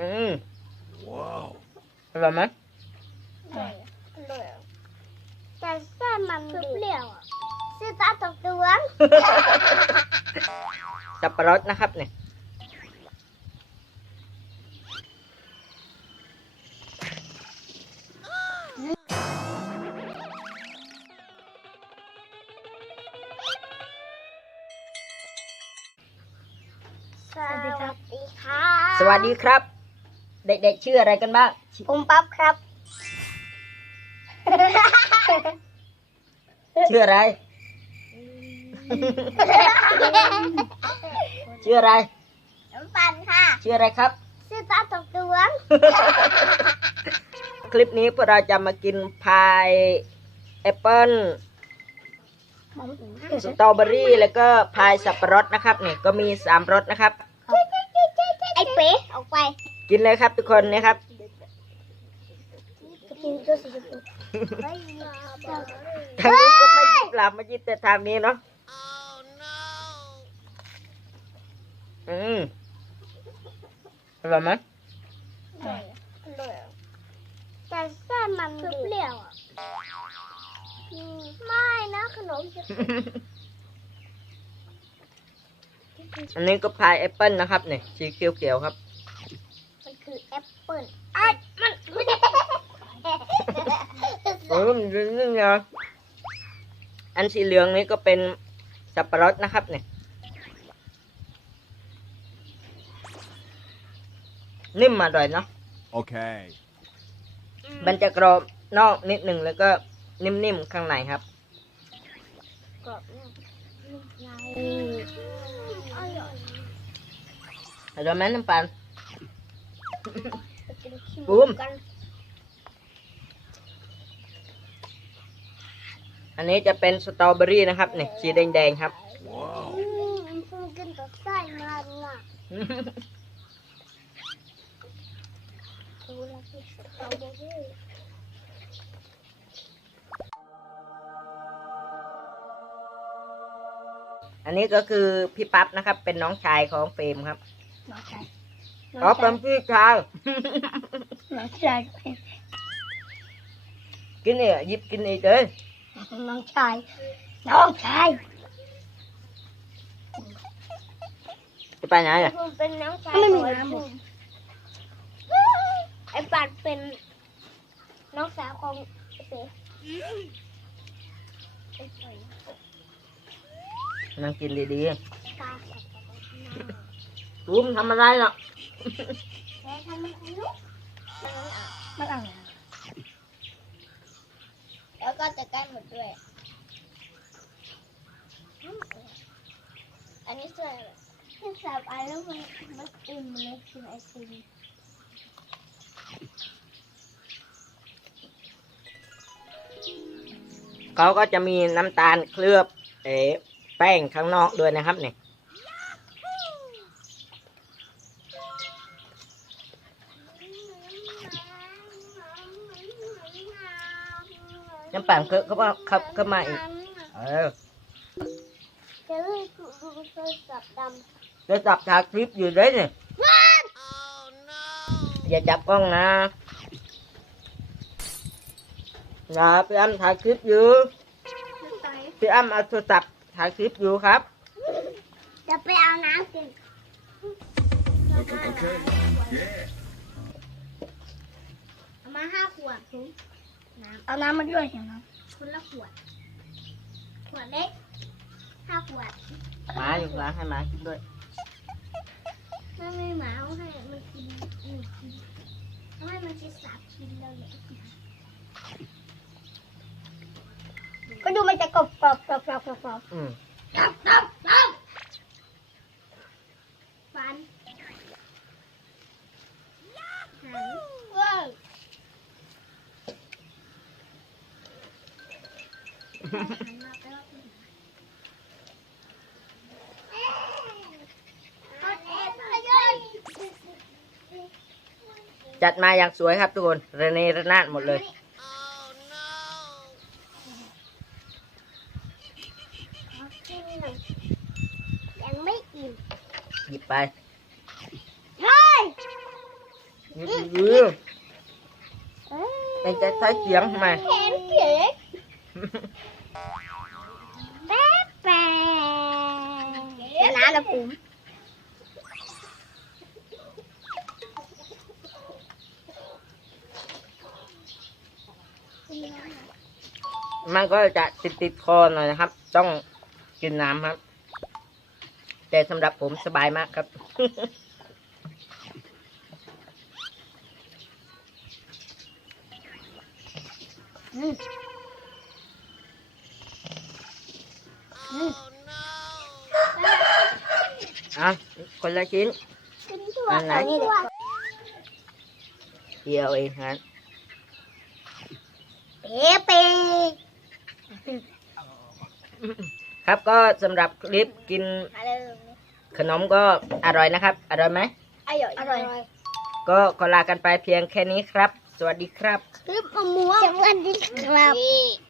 อืม Wow. อร่อยไหมเลยเลยแต่เส้นมันเปรี้ยวอะซื้อตาตกดวงสับปะรดนะครับเนี่ยสวัสดีครับ สวัสดีครับ เด็กๆชื่ออะไรกันบ้างชื่อผมปั๊บครับ ชื่ออะไร ชื่ออะไรน้ำปั่นค่ะ ชื่ออะไรครับซื้อตาตกดวง คลิปนี้พวกเราจะมากินพายแอปเปิ้ลสตรอเบอรี่แล้วก็พายสับปะรดนะครับนี่ก็มีสามรสนะครับ ไอ้เป๊ะออกไป กินเลยครับทุกคนนะครับจะกินตัวสีชมพูทางนี้ก็ไม่ยิบหลับมายิบแต่ทางนี้เนาะอืมอร่อยไหมเลยแต่เส้นมันเปรี้ยวอะอืมไม่นะขนมจะอันนี้ก็พายแอปเปิ้ลนะครับนี่สีเขียวๆครับมันคือ แอปเปิ้ลไอ้มันไม่ได้เออมันนี่ไงอันสีเหลืองนี้ก็เป็นสับปะรดนะครับเนี่ย นิ่มอร่อยเนาะ Okay. มันจะกรอบนอกนิดหนึ่งแล้วก็นิ่มๆข้างในครับ กรอบเนี่ยในอร่อยอร่อยไหมน้ำปัน จะกินขี้บูมกัน อันนี้จะเป็นสตรอเบอรี่นะครับเนี่ยสีแดงๆครับอันกินกับไส้มันอะดูแล้วที่สตรอเบอรี่อันนี้ก็คือพี่ปั๊บนะครับ เป็นน้องชายของเฟรมครับ น้องชาย อ๋อเป็นพี่ชาย น้องชายกินเนี่ยหยิบกินอีกเลยน้องชายน้องชายจะไปไหนอะผมเป็นน้องชายไม่มีน้ำไอ้ปัดเป็นน้องสาวของเสือไอ้ปัดนั่งกินดีกาสับๆรูมทำอะไรเนาะแม่ทำมันลุกมันอะแล้วก็จะใกล้หมดด้วย อันนี้สวยแบบที่สับไอ้แล้วมันมันอิ่มเลยกินไอติมเขาก็จะมีน้ำตาลเคลือบเอ๋แป้งข้างนอกด้วยนะครับเนี่ย น้ำปั่นเขาเขาว่าเขาเขามาอีก เออจะเลยดูดูโทรศัพท์ดจะจับถ่ายคลิปอยู่เลยเนี่ยอย่าจับกล้องนะนะพี่อ้ำถ่ายคลิปอยู่ำพี่อ้ำเอาโทรศัพท์ถ่ายคลิปอยู่ครับ จะไปเอาน้ำกิน Okay. Yeah. เอามาห้าขวดถุง น้ำเอาน้ำมาด้วยเห็นไหมคนละขวด ขวดเล็กห้าขวดหมาอยู่ร้านให้หมากินด้วยถ้าไม่หมาเอาให้มันกินหนึ่งกินเอาให้มันกินสามกินแล้วเนี่ยก็ดูมันจะกรอบกรอบกรอบกรอบกรอบกรอบอืมกรอบกรอบกรอบฟันหันว้าว จัดมาอย่างสวยครับทุกคนระเนระนาดหมดเลยยังไม่อิ่มหยิบไปเฮ้ยอือเป็นจะใช้เสียงทำไมแขนเปีย บน้ำนะผมมันก็จะติดติดๆคอหน่อยนะครับ ต้องกินน้ำครับ แต่สำหรับผมสบายมากครับอะ คนละชิ้น กินถั่วอันไหนถั่วเดียวเองฮะเป๊ะเป๊ะครับก็สำหรับคลิปกินมาเลยขนมก็อร่อยนะครับ อร่อยไหม อร่อยอร่อยก็ขอลากันไปเพียงแค่นี้ครับ สวัสดีครับ คลิปมะม่วงสวัสดีครับ